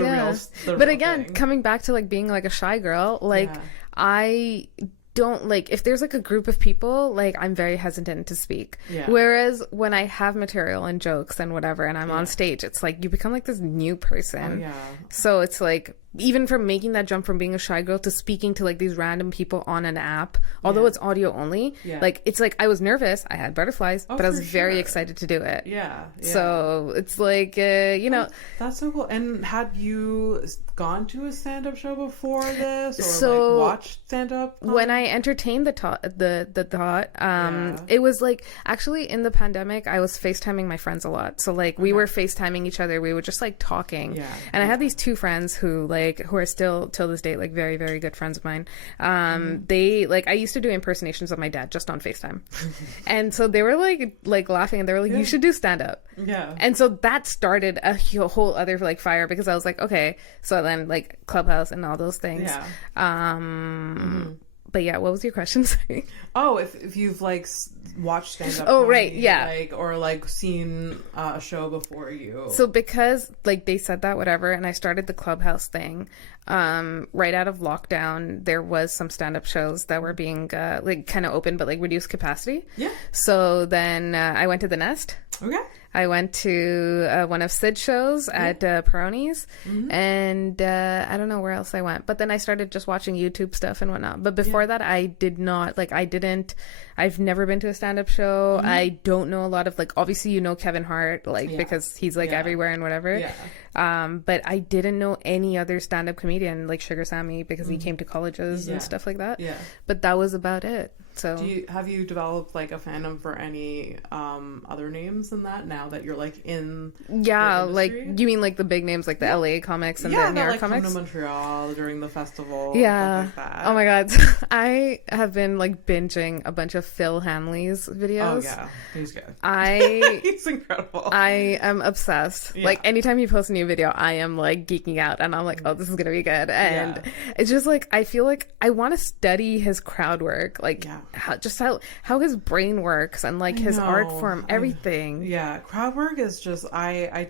but again, coming back to, like, being, like, a shy girl, like, I don't like if there's like a group of people, like I'm very hesitant to speak. Whereas when I have material and jokes and whatever and I'm on stage, it's like you become like this new person. So it's like even from making that jump from being a shy girl to speaking to like these random people on an app, although it's audio only, like it's like I was nervous, I had butterflies, but I was very excited to do it. So it's like you know, that's so cool. And had you gone to a stand-up show before this, or like watched stand-up? When I entertained the thought, it was like actually in the pandemic I was FaceTiming my friends a lot. So like we were FaceTiming each other, we were just like talking, and I had these 2 friends who are still till this day like very, very good friends of mine. They like I used to do impersonations of my dad just on FaceTime. And so they were like laughing and they were like, you should do stand-up. And so that started a whole other like fire, because I was like, okay, so then like Clubhouse and all those things. But yeah, what was your question? Sorry. Oh, if you've like watched stand-up Oh, comedy, right, yeah. like, or like seen a show before you. So because like they said that, whatever, and I started the Clubhouse thing, right out of lockdown, there was some stand-up shows that were being like kind of open but like reduced capacity. Yeah. So then I went to the Nest. Okay. I went to one of Sid's shows at Peroni's, and I don't know where else I went. But then I started just watching YouTube stuff and whatnot. But before that, I did not, like, I've never been to a stand-up show. I don't know a lot of, like, obviously you know Kevin Hart, like, because he's, like, everywhere and whatever. Yeah. But I didn't know any other stand-up comedian, like Sugar Sammy, because he came to colleges and stuff like that. Yeah. But that was about it. So have you developed like a fandom for any other names than that now that you're like in the like industry? you mean like the big names like the LA comics and the New York like comics? come to Montreal during the festival. Yeah. Stuff like that. Oh my god. I have been like binging a bunch of Phil Hanley's videos. Oh yeah, he's good. He's incredible. I am obsessed. Yeah. Like anytime he posts a new video, I am like geeking out and I'm like, oh, this is gonna be good. And it's just like I feel like I want to study his crowd work, like how his brain works and like his art form, everything. Yeah, crowd work is just I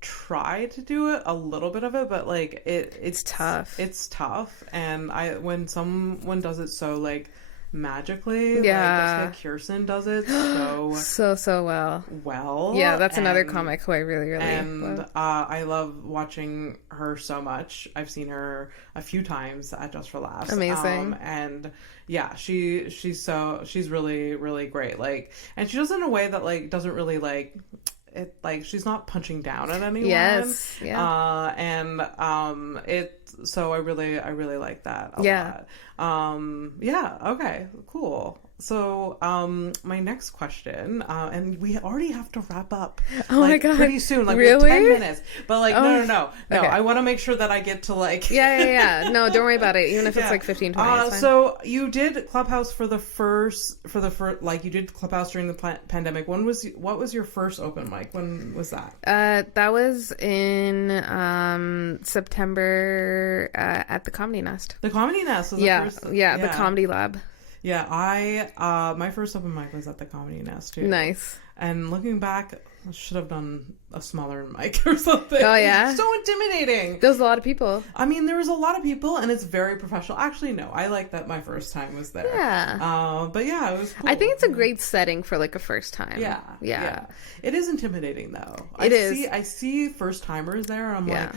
tried to do it, a little bit of it, but like it's tough. It's tough, and when someone does it so like magically, like Jessica Kirsten does it so well. Yeah, that's another comic who I really love. I love watching her so much. I've seen her a few times at Just for Laughs. Amazing. And yeah, she's really, really great. Like, and she does it in a way that like doesn't really like it, like she's not punching down at anyone. Yes. Yeah. So I really like that a lot. Yeah, okay, cool. So, my next question, and we already have to wrap up. Oh my god! Pretty soon, like really? we have 10 minutes. But like, no. Okay. I want to make sure that I get to like. Yeah. No, don't worry about it. Even if it's like 15, 20 it's fine. So you did Clubhouse for the first, like you did Clubhouse during the pandemic. What was your first open mic? When was that? That was in September at the Comedy Nest. The Comedy Nest was the first. Yeah, the Comedy Lab. Yeah, my first open mic was at the Comedy Nest too. Nice. And looking back, I should have done a smaller mic or something. Oh yeah, so intimidating. There was a lot of people. I mean, there was a lot of people, and it's very professional. Actually, no, I like that my first time was there. Yeah. But yeah, it was cool. I think it's a great setting for like a first time. Yeah. It is intimidating though. I see first timers there, and I'm like,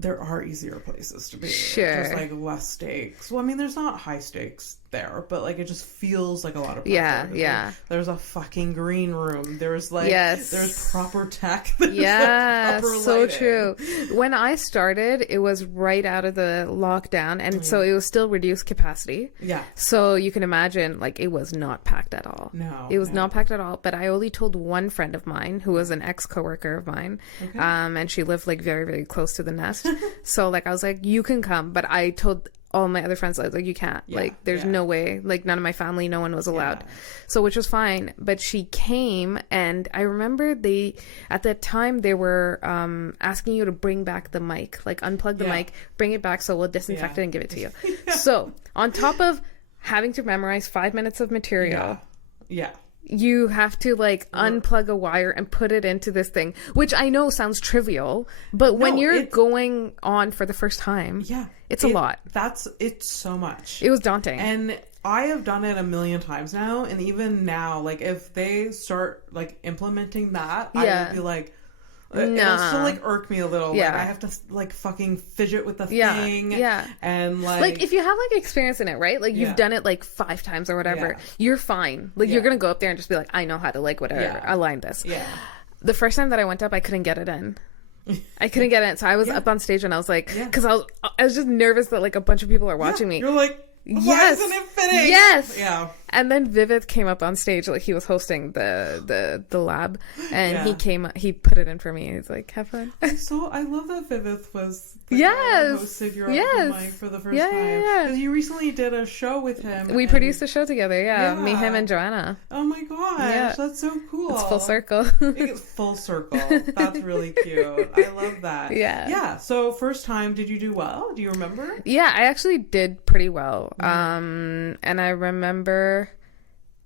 there are easier places to be. Sure. Just like less stakes. Well, I mean, there's not high stakes there, but like it just feels like a lot of pressure. Yeah. There's a fucking green room. There's like there's proper tech. There's like proper so lighting. True. When I started, it was right out of the lockdown, and so it was still reduced capacity. Yeah. So you can imagine, like, it was not packed at all. No. It was not packed at all. But I only told one friend of mine who was an ex-coworker of mine, and she lived like very, very close to the Nest. So like I was like, you can come, but I told all my other friends, like you can't, like there's no way, like none of my family, no one was allowed. So which was fine, but she came, and I remember at that time they were asking you to bring back the mic, like unplug the mic, bring it back so we'll disinfect it and give it to you. So on top of having to memorize 5 minutes of material, you have to like unplug a wire and put it into this thing, which I know sounds trivial, but when you're going on for the first time, it's a lot. It's so much. It was daunting. And I have done it a million times now, and even now, like if they start like implementing that, I would be like, it'll still like irk me a little. Like I have to like fucking fidget with the thing. And like if you have like experience in it, right? Like you've done it like 5 times or whatever, you're fine. Like you're gonna go up there and just be like, I know how to like whatever align this. The first time that I went up, I couldn't get it in. I couldn't get it in. So I was up on stage and I was like, because I was just nervous that like a bunch of people are watching me. You're like, why isn't it fitting? Yes. Yeah. And then Vivith came up on stage, like he was hosting the lab, and he put it in for me. He's like, have fun. So I love that Vivith was the guy who hosted your open mic for the first time. Because you recently did a show with him. We produced a show together, me, him, and Joanna. Oh my gosh, that's so cool. It's full circle. It's full circle. That's really cute. I love that. Yeah. So first time, did you do well? Do you remember? Yeah, I actually did pretty well. And I remember,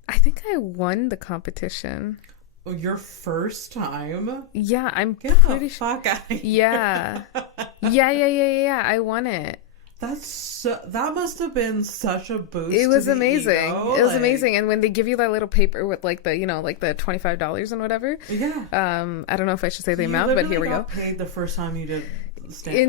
I think I won the competition. Oh, your first time? Yeah, I'm Get pretty the fuck out of here. Yeah. I won it. That must have been such a boost. It was to the amazing. ego. It was amazing. And when they give you that little paper with like the, like the $25 and whatever. Yeah. I don't know if I should say the amount, but here we go. Paid the first time you did stand-up.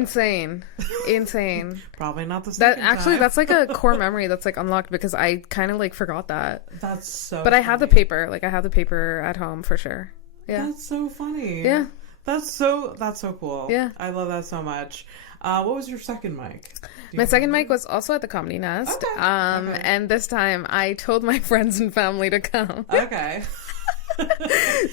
Insane. Probably not the second time. That's like a core memory that's like unlocked because I kind of like forgot that. That's so But I funny. have the paper. Like I have the paper at home for sure. Yeah. That's so funny. Yeah. That's so cool. Yeah. I love that so much. What was your second mic? My second mic was also at the Comedy Nest. Okay. And this time I told my friends and family to come. Okay.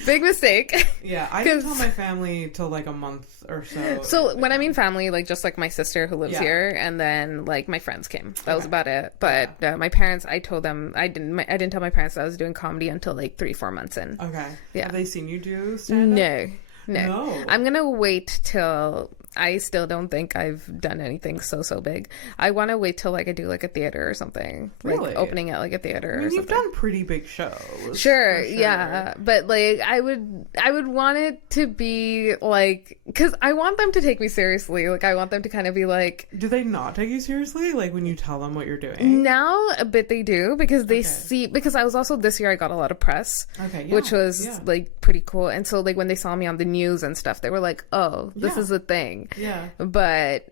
Big mistake. Yeah, I didn't tell my family till like a month or so. So when I mean family, like just like my sister who lives here, and then like my friends came. That was about it. But my parents, I told them I didn't tell my parents that I was doing comedy until like 3-4 months in. Okay. Yeah. Have they seen you do stand-up? No. I'm gonna wait till. I still don't think I've done anything so big. I want to wait till like I do like a theater or something. Really? Like opening at like a theater. I mean, or you've something. done pretty big shows. Sure, yeah, but like I would want it to be like, because I want them to take me seriously. Like I want them to kind of be like, do they not take you seriously? Like when you tell them what you're doing? Now a bit they do because they see, because I was also this year I got a lot of press, which was like pretty cool. And so like when they saw me on the news and stuff, they were like, oh, this is a thing. Yeah. But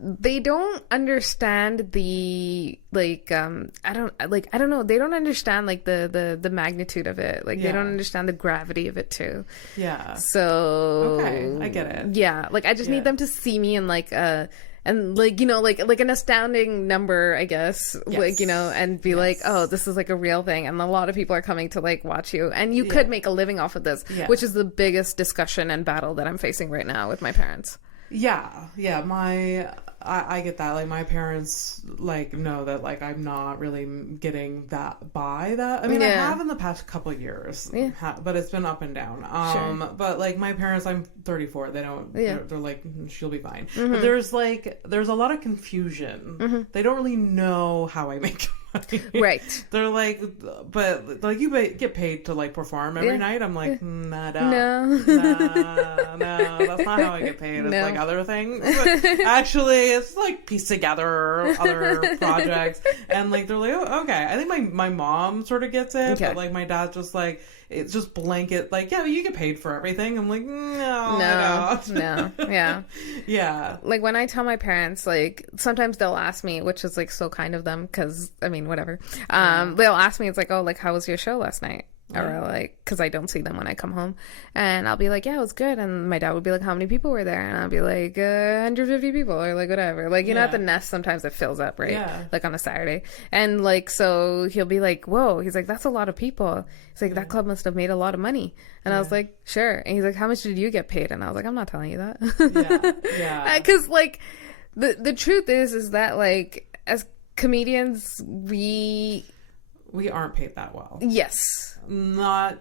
they don't understand the like I don't know, they don't understand like the magnitude of it. Like they don't understand the gravity of it too. Yeah. So okay, I get it. Yeah, like I just need them to see me in like and like, like an astounding number, I guess, like, and be like, oh, this is like a real thing. And a lot of people are coming to like watch you, and you could make a living off of this, which is the biggest discussion and battle that I'm facing right now with my parents. Yeah. I get that. Like my parents like know that like I'm not really getting that by that. I mean, I have in the past couple of years, but it's been up and down. But like my parents, I'm 34. They don't. They're like, she'll be fine. But there's a lot of confusion. They don't really know how I make money. Right. They're like, but like you get paid to like perform every night. I'm like, nah, no, that's not how I get paid. It's like other things. Actually, it's like piece together other projects, and like they're like, oh, okay. I think my mom sort of gets it, but like my dad just like, it's just blanket like, yeah, you get paid for everything. I'm like, no, yeah. Like when I tell my parents, like sometimes they'll ask me, which is like so kind of them, because I mean whatever. They'll ask me, it's like, oh, like how was your show last night? Or like, because I don't see them when I come home, and I'll be like, yeah, it was good. And my dad would be like, how many people were there? And I'll be like, 150 people, or like whatever. Like, at the Nest sometimes it fills up, right? Yeah. Like on a Saturday, and like, so he'll be like, whoa, he's like, that's a lot of people. He's like, that club must have made a lot of money. And I was like, sure. And he's like, how much did you get paid? And I was like, I'm not telling you that. Yeah. Because like the truth is that like as comedians we aren't paid that well. Yes. Not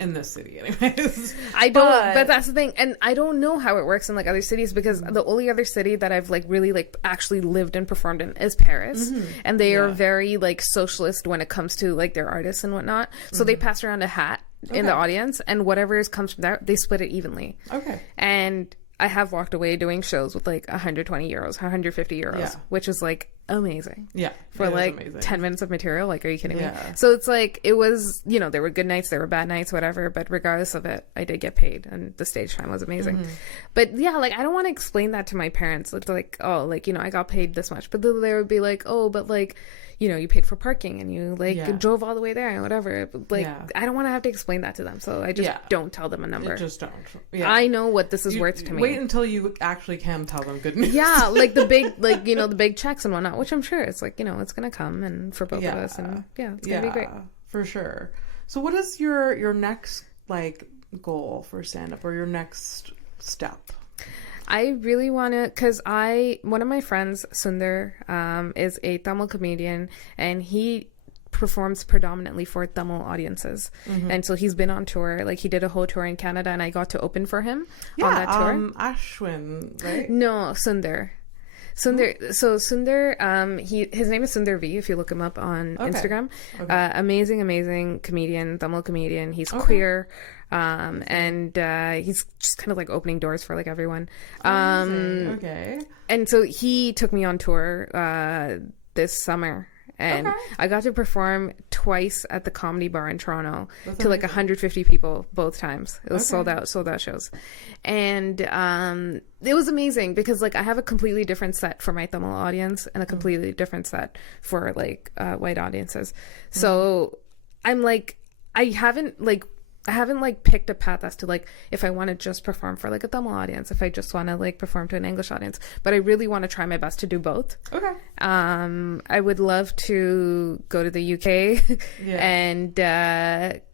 in this city anyways. I don't, but that's the thing. And I don't know how it works in like other cities, because the only other city that I've like really like actually lived and performed in is Paris. And they are very like socialist when it comes to like their artists and whatnot. So they pass around a hat in the audience, and whatever comes from there, they split it evenly. Okay. And I have walked away doing shows with like 120 euros, 150 euros, which is like amazing. Yeah. For like amazing. 10 minutes of material. Like, are you kidding me? So it's like, it was, there were good nights, there were bad nights, whatever. But regardless of it, I did get paid, and the stage time was amazing. But yeah, like, I don't want to explain that to my parents. It's like, oh, like, I got paid this much. But then they would be like, oh, but like, you paid for parking and you like drove all the way there and whatever. But, like, I don't want to have to explain that to them, so I just don't tell them a number. You just don't. I know what this is worth to me. Wait until you actually can tell them good news. Yeah, like the big, like, the big checks and whatnot, which I'm sure it's like, it's gonna come, and for both of us, and it's gonna be great for sure. So what is your next like goal for stand-up, or your next step? I really want to, because one of my friends, Sundar, is a Tamil comedian, and he performs predominantly for Tamil audiences. And so he's been on tour. Like, he did a whole tour in Canada, and I got to open for him on that tour. Ashwin, right? No, Sundar. Sundar, his name is Sundar V, if you look him up on Instagram. Amazing comedian, Tamil comedian. He's queer. And he's just kind of like opening doors for like everyone. And so he took me on tour this summer, and I got to perform twice at the Comedy Bar in Toronto to like 150 people both times. It was sold out shows, and it was amazing because like I have a completely different set for my Tamil audience and a completely different set for like white audiences. So I'm like, I haven't picked a path as to like if I want to just perform for like a Tamil audience, if I just want to like perform to an English audience, but I really want to try my best to do both. I would love to go to the UK and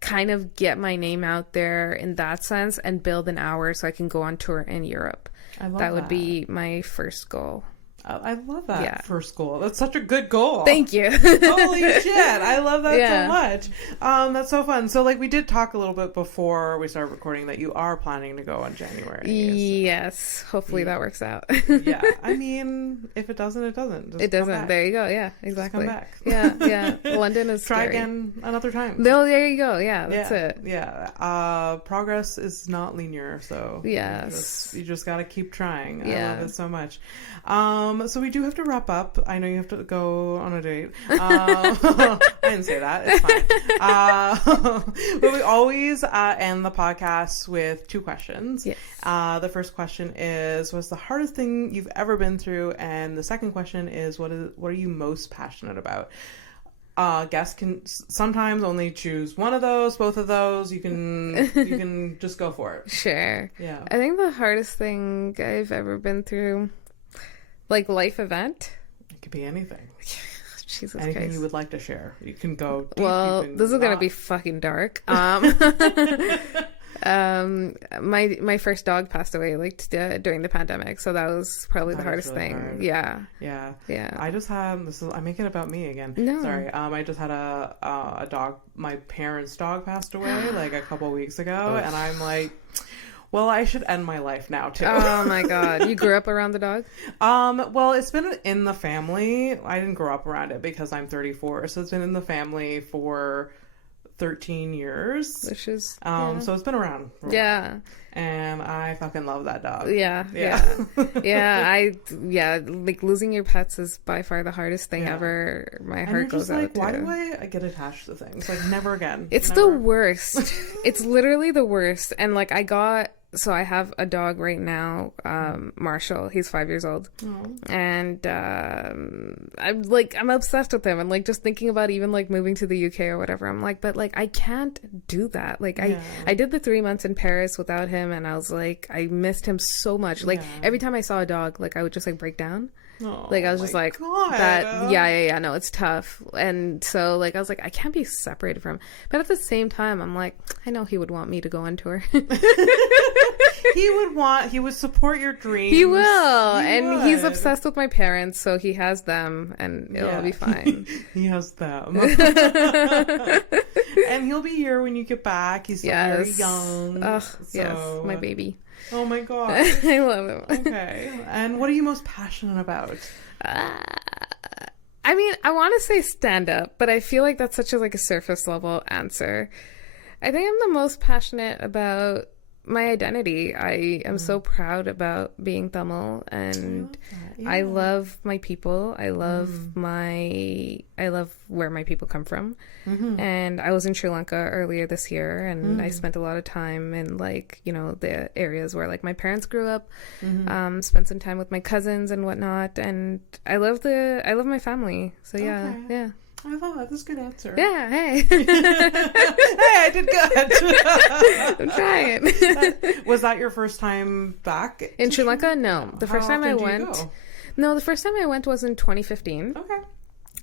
kind of get my name out there in that sense and build an hour so I can go on tour in Europe. That would be my first goal. I love that first goal. That's such a good goal. Thank you. Holy shit. I love that so much. That's so fun. So like we did talk a little bit before we started recording that you are planning to go in January. Yes. Hopefully that works out. I mean, if it doesn't, it doesn't. It doesn't. There you go. Yeah, exactly. Just come back. Yeah. London is Try scary. again another time. No, there you go. Yeah, that's it. Yeah. Progress is not linear, so you just got to keep trying. I love it so much. So we do have to wrap up. I know you have to go on a date. I didn't say that. It's fine. But we always end the podcast with 2 questions. Yes. The first question is, what's the hardest thing you've ever been through? And the second question is, what are you most passionate about? Guests can sometimes only choose one of those, both of those. You can just go for it. Sure. Yeah. I think the hardest thing I've ever been through, like life event. It could be anything. Jesus anything Christ. You would like to share. You can go deep. Well, this is gonna be fucking dark. My first dog passed away like during the pandemic, so that was probably the hardest thing. Hard. Yeah. I just had I'm making it about me again. No. Sorry. I just had a dog. My parents' dog passed away like a couple weeks ago, and I'm like, well, I should end my life now too. Oh my God. You grew up around the dog? Well, it's been in the family. I didn't grow up around it because I'm 34, so it's been in the family for 13 years. Which is so it's been around for a while. And I fucking love that dog. Like losing your pets is by far the hardest thing ever. My heart goes out. Like, why do I get attached to things? Like, never again. It's the worst. It's literally the worst. And like I have a dog right now, Marshall. He's 5 years old. And I'm obsessed with him. And like just thinking about even like moving to the UK or whatever, I'm like, but like I can't do that. Like I did the 3 months in Paris without him, and I was like, I missed him so much. Like every time I saw a dog, like I would just like break down. Like I was just like God. that. No, it's tough. And so like I was like, I can't be separated from him. But at the same time, I'm like, I know he would want me to go on tour. He would support your dreams. He will. He's obsessed with my parents, so he has them, and it'll be fine. He has them. And he'll be here when you get back. He's still very young. Yes, my baby. Oh my God. I love him. Okay. And what are you most passionate about? I mean, I want to say stand up, but I feel like that's such a surface level answer. I think I'm the most passionate about my identity. I am so proud about being Tamil, and I love my people. I love where my people come from. And I was in Sri Lanka earlier this year, and I spent a lot of time in like, you know, the areas where like my parents grew up. Spent some time with my cousins and whatnot, and I love my family. So yeah. I love that. That's a good answer. Yeah, hey. Hey, I did good. I'm trying. Was that your first time back In Sri Lanka? No. The first time I went... No, the first time I went was in 2015. Okay.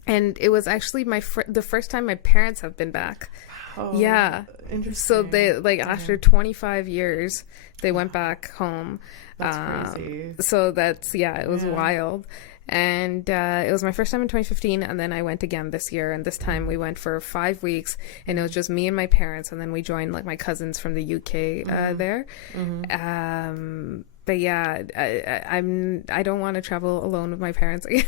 And it was actually the first time my parents have been back. Oh, yeah. Interesting. So they, like, after 25 years, they went back home. That's crazy. So that's, it was wild. And it was my first time in 2015, and then I went again this year, and this time we went for 5 weeks, and it was just me and my parents, and then we joined like my cousins from the UK there. But yeah, I don't want to travel alone with my parents again.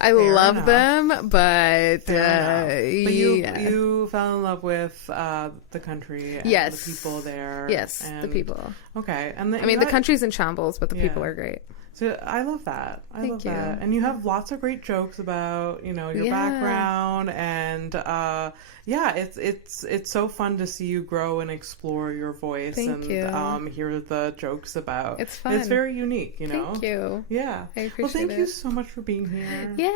I love them, but you fell in love with the country and the people there. Yes, the people. Okay, and the country's in shambles, but the people are great. So I love that. Thank you. And you have lots of great jokes about, you know, your background, and it's so fun to see you grow and explore your voice. Thank you. Hear the jokes about. It's fun. It's very unique, you know. Thank you. Yeah. I appreciate it. Well, thank you so much for being here. Yeah,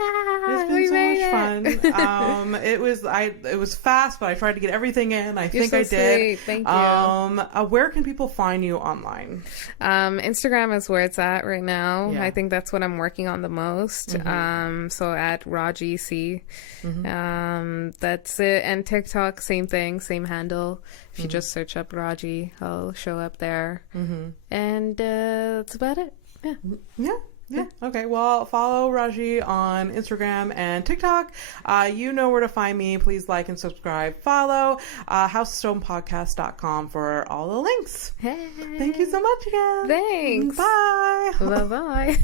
it's been so much fun. It was fast, but I tried to get everything in. I think I did. Sweet. Thank you. Where can people find you online? Instagram is where it's at right now. Yeah. I think that's what I'm working on the most. So at Raajiee C. That's it. And TikTok, same thing, same handle. If you just search up Raajiee, I'll show up there. And that's about it. Yeah. Okay. Well, follow Raajiee on Instagram and TikTok. You know where to find me. Please like and subscribe. Follow housestonepodcast.com for all the links. Hey. Thank you so much again. Thanks. Bye. Bye-bye.